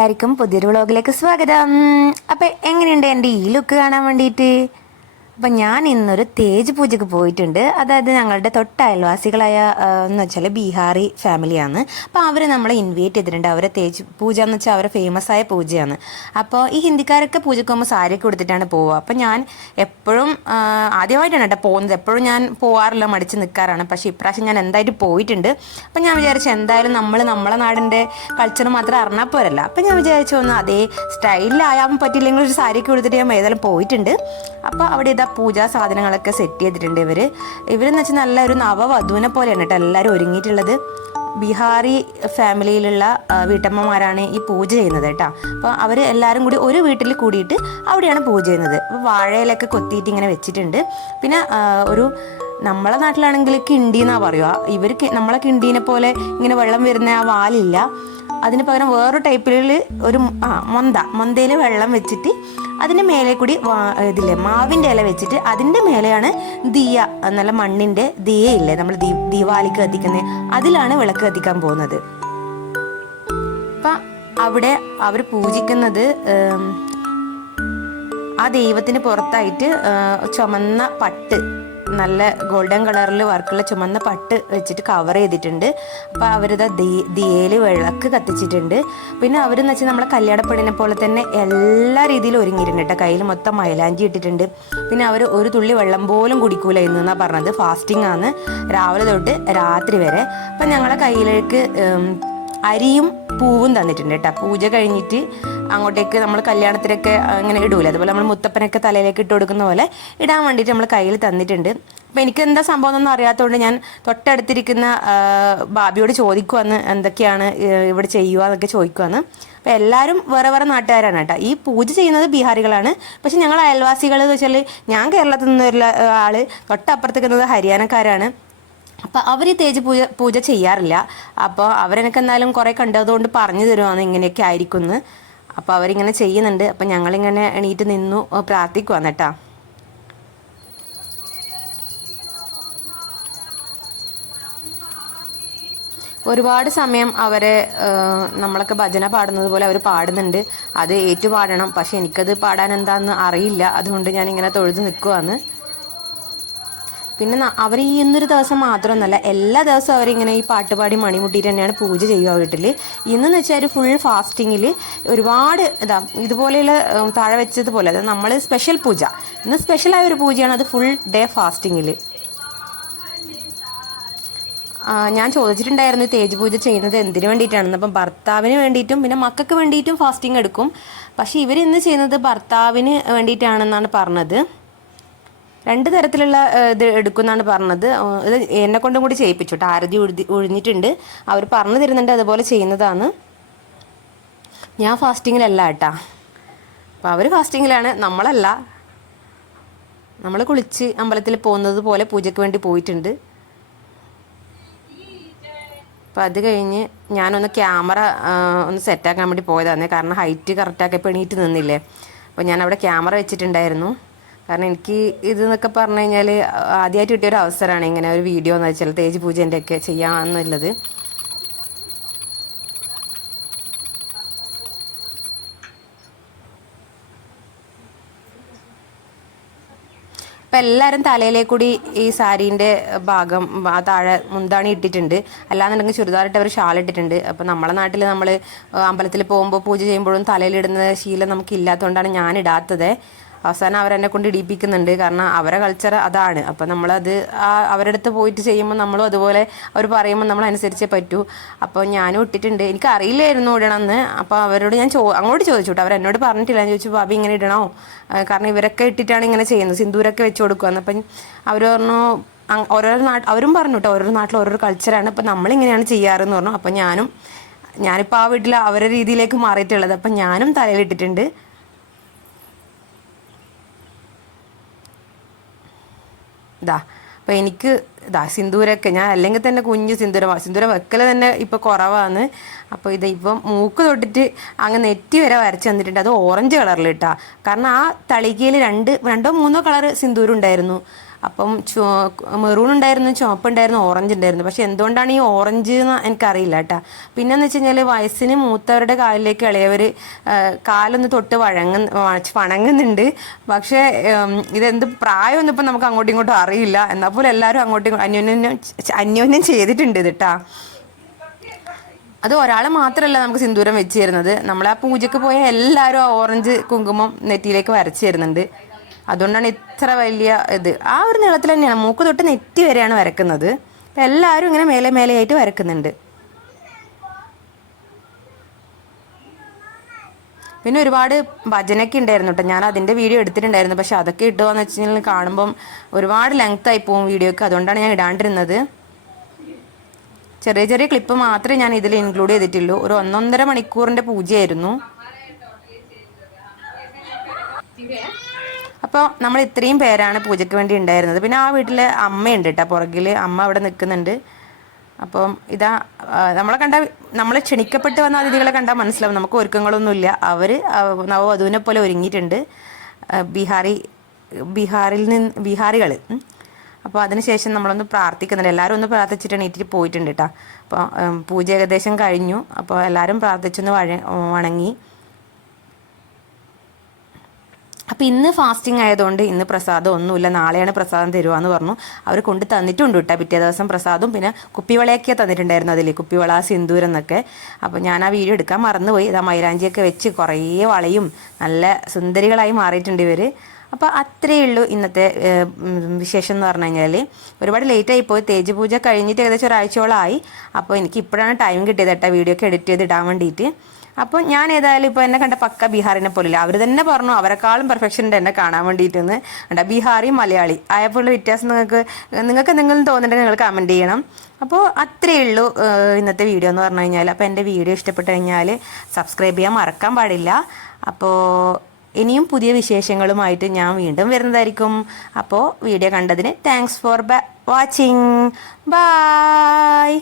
എല്ലാവർക്കും പുതിയൊരു വ്ളോഗിലേക്ക് സ്വാഗതം. അപ്പം എങ്ങനെയുണ്ട് എൻ്റെ ഈ ലുക്ക് കാണാൻ വേണ്ടിയിട്ട്? അപ്പം ഞാൻ ഇന്നൊരു തേജ് പൂജയ്ക്ക് പോയിട്ടുണ്ട്. അതായത് ഞങ്ങളുടെ തൊട്ട അയൽവാസികളായ എന്ന് വെച്ചാൽ ബീഹാറി ഫാമിലിയാണ്. അപ്പോൾ അവർ നമ്മളെ ഇൻവൈറ്റ് ചെയ്തിട്ടുണ്ട്. അവരെ തേജ് പൂജ എന്ന് വെച്ചാൽ അവരെ ഫേമസ് ആയ പൂജയാണ്. അപ്പോൾ ഈ ഹിന്ദിക്കാരൊക്കെ പൂജയ്ക്ക് പോകുമ്പോൾ സാരിയൊക്കെ കൊടുത്തിട്ടാണ് പോവുക. അപ്പം ഞാൻ എപ്പോഴും ആദ്യമായിട്ടാണ് കേട്ടോ പോകുന്നത്. എപ്പോഴും ഞാൻ പോകാറില്ല, മടിച്ച് നിൽക്കാറാണ്. പക്ഷേ ഇപ്രാവശ്യം ഞാൻ എന്തായിട്ട് പോയിട്ടുണ്ട്. അപ്പം ഞാൻ വിചാരിച്ചു എന്തായാലും നമ്മളെ നാടിൻ്റെ കൾച്ചർ മാത്രം അറിഞ്ഞാൽ പോരല്ല. അപ്പം ഞാൻ വിചാരിച്ചു ഒന്ന് അതേ സ്റ്റൈലിലായാൻ പറ്റില്ലെങ്കിൽ ഒരു സാരിയൊക്കെ കൊടുത്തിട്ട് ഞാൻ ഏതായാലും പോയിട്ടുണ്ട്. അപ്പോൾ അവിടെ ഇതാ പൂജാ സാധനങ്ങളൊക്കെ സെറ്റ് ചെയ്തിട്ടുണ്ട്. ഇവരെന്ന് വെച്ചാൽ നല്ലൊരു നവവധുവിനെ പോലെയാണ് കേട്ടോ എല്ലാവരും ഒരുങ്ങിയിട്ടുള്ളത്. ബീഹാറി ഫാമിലിയിലുള്ള വീട്ടമ്മമാരാണ് ഈ പൂജ ചെയ്യുന്നത് കേട്ടോ. അപ്പോൾ അവർ എല്ലാവരും കൂടി ഒരു വീട്ടിൽ കൂടിയിട്ട് അവിടെയാണ് പൂജ ചെയ്യുന്നത്. അപ്പോൾ വാഴയിലൊക്കെ കൊത്തിയിട്ട് ഇങ്ങനെ വെച്ചിട്ടുണ്ട്. പിന്നെ ഒരു നമ്മളെ നാട്ടിലാണെങ്കിൽ കിണ്ടി എന്നാണ് പറയുക. ഇവർക്ക് നമ്മളെ കിണ്ടീനെ പോലെ ഇങ്ങനെ വെള്ളം വരുന്ന ആ വാലില്ല. അതിന് പകരം വേറൊരു ടൈപ്പിൽ ഒരു മൊന്തയിൽ വെള്ളം വെച്ചിട്ട് അതിൻ്റെ മേലെ കൂടി ഇതില്ലേ മാവിൻ്റെ ഇല വെച്ചിട്ട് അതിൻ്റെ മേലെയാണ് ദിയ, നല്ല മണ്ണിൻ്റെ ദിയയില്ലേ നമ്മൾ ദീപാവലിക്ക് കത്തിക്കുന്നത്, അതിലാണ് വിളക്ക് കത്തിക്കാൻ പോകുന്നത്. അപ്പം അവിടെ അവർ പൂജിക്കുന്നത് ആ ദൈവത്തിന് പുറത്തായിട്ട് ചുമന്ന പട്ട്, നല്ല ഗോൾഡൻ കളറിൽ വർക്കുള്ള ചുമന്ന പട്ട് വെച്ചിട്ട് കവർ ചെയ്തിട്ടുണ്ട്. അപ്പോൾ അവരിത് ദിയയിൽ വിളക്ക് കത്തിച്ചിട്ടുണ്ട്. പിന്നെ അവരെന്ന് വെച്ചാൽ നമ്മളെ കല്യാണപ്പെടിനെ പോലെ തന്നെ എല്ലാ രീതിയിലും ഒരുങ്ങിയിട്ടുണ്ട് കേട്ടോ. കയ്യിൽ മൊത്തം മൈലാഞ്ചി ഇട്ടിട്ടുണ്ട്. പിന്നെ അവർ ഒരു തുള്ളി വെള്ളം പോലും കുടിക്കൂല എന്നാണ് പറഞ്ഞത്. ഫാസ്റ്റിംഗ് ആണ് രാവിലെ തൊട്ട് രാത്രി വരെ. അപ്പം ഞങ്ങളെ കയ്യിലേക്ക് അരിയും പൂവും തന്നിട്ടുണ്ട് കേട്ടോ. പൂജ കഴിഞ്ഞിട്ട് അങ്ങോട്ടേക്ക് നമ്മൾ കല്യാണത്തിനൊക്കെ അങ്ങനെ ഇടൂല, അതുപോലെ നമ്മൾ മുത്തപ്പനൊക്കെ തലയിലേക്ക് ഇട്ട് കൊടുക്കുന്ന പോലെ ഇടാൻ വേണ്ടിയിട്ട് നമ്മൾ കയ്യിൽ തന്നിട്ടുണ്ട്. അപ്പോൾ എനിക്ക് എന്താ സംഭവം എന്നൊന്നും അറിയാത്തതുകൊണ്ട് ഞാൻ തൊട്ടടുത്തിരിക്കുന്ന ബാബിയോട് ചോദിക്കുവാന്ന് എന്തൊക്കെയാണ് ഇവിടെ ചെയ്യുക എന്നൊക്കെ ചോദിക്കുവാന്ന്. അപ്പോൾ എല്ലാവരും വേറെ വേറെ നാട്ടുകാരാണ് കേട്ടോ. ഈ പൂജ ചെയ്യുന്നത് ബീഹാറികളാണ്. പക്ഷെ ഞങ്ങൾ അയൽവാസികൾ എന്ന് വെച്ചാൽ ഞാൻ കേരളത്തിൽ നിന്നുള്ള ആൾ, തൊട്ടപ്പുറത്തേക്ക് നിന്നത് ഹരിയാനക്കാരാണ്. അപ്പോൾ അവർ ഈ തേജ് പൂജ ചെയ്യാറില്ല. അപ്പോൾ അവരെനിക്ക് എന്നാലും കുറേ കണ്ടതുകൊണ്ട് പറഞ്ഞു തരുവാണ് ഇങ്ങനെയൊക്കെ ആയിരിക്കുമെന്ന്. അപ്പോൾ അവരിങ്ങനെ ചെയ്യുന്നുണ്ട്. അപ്പം ഞങ്ങളിങ്ങനെ എണീറ്റ് നിന്നു പ്രാർത്ഥിക്കുവാന്ന് കേട്ടോ. ഒരുപാട് സമയം അവരെ നമ്മളൊക്കെ ഭജന പാടുന്നത് പോലെ അവർ പാടുന്നുണ്ട്. അത് ഏറ്റുപാടണം. പക്ഷെ എനിക്കത് പാടാൻ എന്താണെന്ന് അറിയില്ല. അതുകൊണ്ട് ഞാനിങ്ങനെ തൊഴുത് നിൽക്കുവാന്ന്. പിന്നെ അവർ ഈ ഇന്നൊരു ദിവസം മാത്രമൊന്നുമല്ല, എല്ലാ ദിവസവും അവരിങ്ങനെ ഈ പാട്ടുപാടി മണിമുട്ടിയിട്ട് തന്നെയാണ് പൂജ ചെയ്യുക വീട്ടിൽ. ഇന്നെന്ന് വെച്ചാൽ ഫുൾ ഫാസ്റ്റിങ്ങിൽ ഒരുപാട് ഇതുപോലെയുള്ള താഴെ വെച്ചതുപോലെ നമ്മൾ സ്പെഷ്യൽ പൂജ, ഇന്ന് സ്പെഷ്യലായ ഒരു പൂജയാണ്. അത് ഫുൾ ഡേ ഫാസ്റ്റിങ്ങിൽ. ഞാൻ ചോദിച്ചിട്ടുണ്ടായിരുന്നു തേജ് പൂജ ചെയ്യുന്നത് എന്തിനു വേണ്ടിയിട്ടാണെന്ന്. അപ്പം ഭർത്താവിന് വേണ്ടിയിട്ടും പിന്നെ മക്കൾക്ക് വേണ്ടിയിട്ടും ഫാസ്റ്റിംഗ് എടുക്കും. പക്ഷേ ഇവരിന്ന് ചെയ്യുന്നത് ഭർത്താവിന് വേണ്ടിയിട്ടാണെന്നാണ് പറഞ്ഞത്. 2 തരത്തിലുള്ള ഇത് എടുക്കുമെന്നാണ് പറഞ്ഞത്. ഇത് എന്നെ കൊണ്ടും കൂടി ചെയ്യിപ്പിച്ചു കേട്ടോ. ആരതി ഒഴിഞ്ഞിട്ടുണ്ട്, അവർ പറഞ്ഞു തരുന്നുണ്ട്, അതുപോലെ ചെയ്യുന്നതാണ്. ഞാൻ ഫാസ്റ്റിങ്ങിലല്ല കേട്ടാ. അപ്പോൾ അവർ ഫാസ്റ്റിങ്ങിലാണ്, നമ്മളല്ല. നമ്മൾ കുളിച്ച് അമ്പലത്തിൽ പോകുന്നത് പോലെ പൂജയ്ക്ക് വേണ്ടി പോയിട്ടുണ്ട്. അപ്പോൾ അത് കഴിഞ്ഞ് ഞാനൊന്ന് ക്യാമറ ഒന്ന് സെറ്റാക്കാൻ വേണ്ടി പോയതാണ്. കാരണം ഹൈറ്റ് കറക്റ്റാക്കി എണീറ്റ് നിന്നില്ലേ. അപ്പോൾ ഞാനവിടെ ക്യാമറ വെച്ചിട്ടുണ്ടായിരുന്നു. കാരണം എനിക്ക് ഇതെന്നൊക്കെ പറഞ്ഞു കഴിഞ്ഞാൽ ആദ്യമായിട്ട് കിട്ടിയൊരു അവസരമാണ് ഇങ്ങനെ ഒരു വീഡിയോ എന്ന് വെച്ചാൽ തേജ് പൂജേൻ്റെ ഒക്കെ ചെയ്യാമെന്നുള്ളത്. അപ്പം എല്ലാവരും തലയിലേക്കൂടി ഈ സാരീൻ്റെ ഭാഗം താഴെ മുന്താണി ഇട്ടിട്ടുണ്ട്. അല്ലാന്നുണ്ടെങ്കിൽ ചുരിദാറിട്ട് അവർ ഷാൾ ഇട്ടിട്ടുണ്ട്. അപ്പം നമ്മളെ നാട്ടിൽ നമ്മൾ അമ്പലത്തിൽ പോകുമ്പോൾ പൂജ ചെയ്യുമ്പോഴും തലയിലിടുന്ന ശീലം നമുക്ക് ഇല്ലാത്തതുകൊണ്ടാണ് ഞാൻ ഇടാത്തത്. അവസാനം അവരെന്നെ കൊണ്ട് ഇടിപ്പിക്കുന്നുണ്ട്. കാരണം അവരെ കൾച്ചർ അതാണ്. അപ്പം നമ്മളത് അവരുടെ അടുത്ത് പോയിട്ട് ചെയ്യുമ്പോൾ നമ്മളും അതുപോലെ അവർ പറയുമ്പോൾ നമ്മൾ അനുസരിച്ചേ പറ്റൂ. അപ്പോൾ ഞാനും ഇട്ടിട്ടുണ്ട്. എനിക്ക് അറിയില്ലായിരുന്നു ഇടണമെന്ന്. അപ്പോൾ അവരോട് ഞാൻ അങ്ങോട്ട് ചോദിച്ചു കേട്ടോ. അവരെന്നോട് പറഞ്ഞിട്ടില്ല. ഞാൻ ചോദിച്ചു ഭാബി ഇങ്ങനെ ഇടണോ, കാരണം ഇവരൊക്കെ ഇട്ടിട്ടാണ് ഇങ്ങനെ ചെയ്യുന്നത്, സിന്ദൂരൊക്കെ വെച്ച് കൊടുക്കുകയെന്ന്. അപ്പം അവർ പറഞ്ഞു ഓരോരോ അവരും പറഞ്ഞു കേട്ടോ, ഓരോരോ നാട്ടിൽ ഓരോരോ കൾച്ചറാണ്. അപ്പം നമ്മളിങ്ങനെയാണ് ചെയ്യാറെന്ന് പറഞ്ഞു. അപ്പം ഞാനിപ്പോൾ ആ വീട്ടിൽ അവരുടെ രീതിയിലേക്ക് മാറിയിട്ടുള്ളത്. അപ്പം ഞാനും തലയിലിട്ടിട്ടുണ്ട്. അപ്പോൾ എനിക്ക് സിന്ദൂരമൊക്കെ ഞാൻ അല്ലെങ്കിൽ തന്നെ കുഞ്ഞു സിന്ദൂരം വെക്കൽ തന്നെ ഇപ്പോൾ കുറവാണ്. അപ്പോൾ ഇത് ഇപ്പം മൂക്ക് തൊട്ടിട്ട് അങ്ങ് നെറ്റി വരെ വരച്ച് തന്നിട്ടുണ്ട്. അത് ഓറഞ്ച് കളറിൽ ഇട്ടാ, കാരണം ആ തളികയിൽ രണ്ടോ മൂന്നോ കളർ സിന്ദൂരം ഉണ്ടായിരുന്നു. അപ്പം മെറൂൺ ഉണ്ടായിരുന്നു, ചുവപ്പ് ഉണ്ടായിരുന്നു, ഓറഞ്ച് ഉണ്ടായിരുന്നു. പക്ഷെ എന്തുകൊണ്ടാണ് ഈ ഓറഞ്ച് എന്ന് എനിക്കറിയില്ല കേട്ടോ. പിന്നെന്ന് വെച്ച് കഴിഞ്ഞാൽ വയസ്സിന് മൂത്തവരുടെ കാലിലേക്ക് ഇളയവർ കാലൊന്ന് തൊട്ട് വണങ്ങുന്നുണ്ട്. പക്ഷേ ഇതെന്ത് പ്രായമൊന്നും ഇപ്പം നമുക്ക് അങ്ങോട്ടും ഇങ്ങോട്ടും അറിയില്ല. എന്നാൽ പോലും എല്ലാവരും അങ്ങോട്ടും അന്യോന്യം ചെയ്തിട്ടുണ്ട് ഇത് കേട്ടോ. അത് ഒരാൾ മാത്രമല്ല നമുക്ക് സിന്ദൂരം വെച്ച് തരുന്നത്, നമ്മളാ പൂജയ്ക്ക് പോയ എല്ലാവരും ആ ഓറഞ്ച് കുങ്കുമം നെറ്റിയിലേക്ക് വരച്ച് തരുന്നുണ്ട്. അതുകൊണ്ടാണ് ഇത്ര വലിയ ഇത്. ആ ഒരു നീളത്തിൽ തന്നെയാണ്, മൂക്ക് തൊട്ട് നെറ്റി വരെയാണ് വരക്കുന്നത്. അപ്പം എല്ലാവരും ഇങ്ങനെ മേലെയായിട്ട് വരക്കുന്നുണ്ട്. പിന്നെ ഒരുപാട് ഭജനൊക്കെ ഉണ്ടായിരുന്നു കേട്ടോ. ഞാൻ അതിൻ്റെ വീഡിയോ എടുത്തിട്ടുണ്ടായിരുന്നു. പക്ഷെ അതൊക്കെ ഇട്ടുകയെന്ന് വെച്ച് കഴിഞ്ഞാൽ കാണുമ്പം ഒരുപാട് ലെങ്ത് ആയി പോകും വീഡിയോക്ക്. അതുകൊണ്ടാണ് ഞാൻ ഇടാണ്ടിരുന്നത്. ചെറിയ ചെറിയ ക്ലിപ്പ് മാത്രമേ ഞാൻ ഇതിൽ ഇൻക്ലൂഡ് ചെയ്തിട്ടുള്ളൂ. ഒരു 1.5 മണിക്കൂറിൻ്റെ പൂജയായിരുന്നു. അപ്പോൾ നമ്മൾ ഇത്രയും പേരാണ് പൂജയ്ക്ക് വേണ്ടി ഉണ്ടായിരുന്നത്. പിന്നെ ആ വീട്ടിൽ അമ്മയുണ്ട് കേട്ടോ, പുറകിൽ അമ്മ അവിടെ നിൽക്കുന്നുണ്ട്. അപ്പം ഇതാ നമ്മൾ ക്ഷണിക്കപ്പെട്ട് വന്ന അതിഥികളെ കണ്ടാൽ മനസ്സിലാവും നമുക്ക് ഒരുക്കങ്ങളൊന്നുമില്ല. അവർ നവവധുവിനെ പോലെ ഒരുങ്ങിയിട്ടുണ്ട്, ബീഹാറികൾ. അപ്പോൾ അതിനുശേഷം നമ്മളൊന്ന് പ്രാർത്ഥിക്കുന്നുണ്ട്. എല്ലാവരും ഒന്ന് പ്രാർത്ഥിച്ചിട്ട് എണീറ്റിട്ട് പോയിട്ടുണ്ട് കേട്ടോ. അപ്പോൾ പൂജ ഏകദേശം കഴിഞ്ഞു. അപ്പോൾ എല്ലാവരും പ്രാർത്ഥിച്ചൊന്ന് വണങ്ങി. അപ്പോൾ ഇന്ന് ഫാസ്റ്റിംഗ് ആയതുകൊണ്ട് ഇന്ന് പ്രസാദം ഒന്നുമില്ല, നാളെയാണ് പ്രസാദം തരുവാന്ന് പറഞ്ഞു. അവർ കൊണ്ട് തന്നിട്ടുണ്ട് കേട്ടോ. പിറ്റേ ദിവസം പ്രസാദവും പിന്നെ കുപ്പിവളയൊക്കെ തന്നിട്ടുണ്ടായിരുന്നു, അതിൽ കുപ്പിവള സിന്ദൂരം എന്നൊക്കെ. അപ്പോൾ ഞാൻ ആ വീഡിയോ എടുക്കാൻ മറന്നുപോയി. ഇതാ മൈലാഞ്ചിയൊക്കെ വെച്ച് കുറേ വളയും നല്ല സുന്ദരികളായി മാറിയിട്ടുണ്ട് ഇവർ. അപ്പോൾ അത്രയേ ഉള്ളൂ ഇന്നത്തെ വിശേഷം എന്ന് പറഞ്ഞു കഴിഞ്ഞാൽ. ഒരുപാട് ലേറ്റായി പോയി. തേജ് പൂജ കഴിഞ്ഞിട്ട് ഏകദേശം ഒരാഴ്ചയോളമായി. അപ്പോൾ എനിക്ക് ഇപ്പോഴാണ് ടൈം കിട്ടിയത് കേട്ടോ വീഡിയോ ഒക്കെ എഡിറ്റ് ചെയ്ത് ഇടാൻ വേണ്ടിയിട്ട്. അപ്പോൾ ഞാൻ ഏതായാലും ഇപ്പോൾ എന്നെ കണ്ട പക്ക ബീഹാറിനെ പോലില്ല. അവർ തന്നെ പറഞ്ഞു അവരെക്കാളും പെർഫെക്ഷൻ ഉണ്ട് എന്നെ കാണാൻ വേണ്ടിയിട്ടെന്ന്. കണ്ട ബീഹാറി മലയാളി ആയപ്പോഴുള്ള വ്യത്യാസം നിങ്ങൾക്ക് എന്തെങ്കിലും തോന്നുന്നുണ്ടെങ്കിൽ നിങ്ങൾ കമൻറ്റ് ചെയ്യണം. അപ്പോൾ അത്രയേ ഉള്ളൂ ഇന്നത്തെ വീഡിയോ എന്ന് പറഞ്ഞു കഴിഞ്ഞാൽ. അപ്പോൾ എൻ്റെ വീഡിയോ ഇഷ്ടപ്പെട്ട് കഴിഞ്ഞാൽ സബ്സ്ക്രൈബ് ചെയ്യാൻ മറക്കാൻ പാടില്ല. അപ്പോൾ ഇനിയും പുതിയ വിശേഷങ്ങളുമായിട്ട് ഞാൻ വീണ്ടും വരുന്നതായിരിക്കും. അപ്പോൾ വീഡിയോ കണ്ടതിന് താങ്ക്സ് ഫോർ വാച്ചിങ്. ബൈ.